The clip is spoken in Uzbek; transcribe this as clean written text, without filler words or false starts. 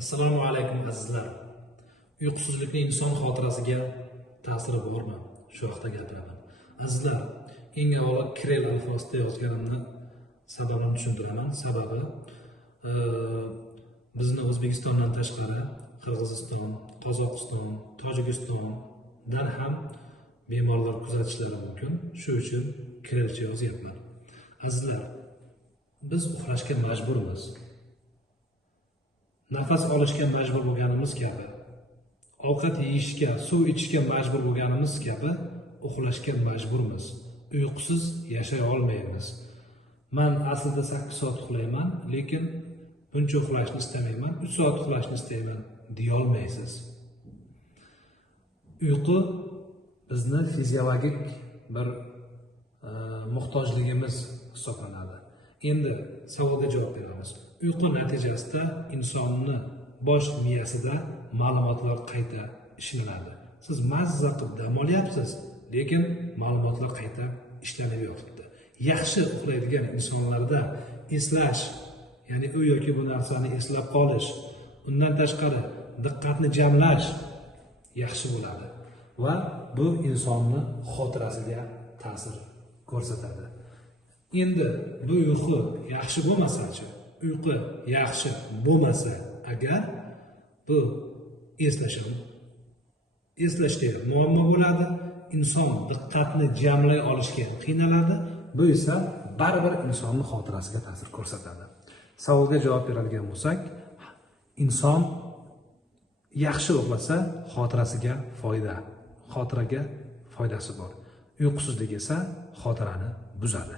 Assalomu alaykum azizlar. Uyqusizlikning inson xotirasiga ta'siri bormi? Shu haqida gapiraman. Azizlar, eng avvalo kiril alifbosida yozganimni sababini tushuntiraman. Sababi bizni O'zbekistondan tashqari Qirg'iziston, Qozog'iston, Tojikistondan ham bemorlar kuzatishlari mumkin. Shu uchun kirilcha yozyapman. Azizlar, biz uxlashga majburmiz. Nafas olishga majbur bo'lganimiz kabi, ovqat yeyishga, suv ichishga majbur bo'lganimiz kabi uxlashga majburmiz. Uyqusiz yashay olmaymiz. Men aslida 8 soat uxlayman, lekin buncha uxlashni istamayman, 3 soat uxlashni istayman deya olmaysiz. Uyqu bizni fiziologik bir muhtojligimiz hisoblanadi. Endi savolga javob beramiz. Uyqu natijasida insonni bosh miyasida ma'lumotlar qayta ishlanadi. Siz mazza qilib dam olyapsiz, lekin ma'lumotlar qayta ishlanib yotibdi. Yaxshi uxlaydigan insonlarda eslash, ya'ni u yoki bu narsani eslab qolish, undan tashqari diqqatni jamlash yaxshi bo'ladi va bu insonni xotirasiga ta'sir ko'rsatadi. Endi bu uyqu yaxshi bo'lmasa-chi, uyqu yaxshi bo'lmasa agar bu eslashda muammo bo'ladi, inson diqqatni jamlay olishga qiynaladi, bu esa baribir insonning xotirasiga ta'sir ko'rsatadi. Savolga javob beradigan bo'lsak, inson yaxshi uxlasa xotiraga foydasi bor. Uyqusizlik esa xotirani buzadi.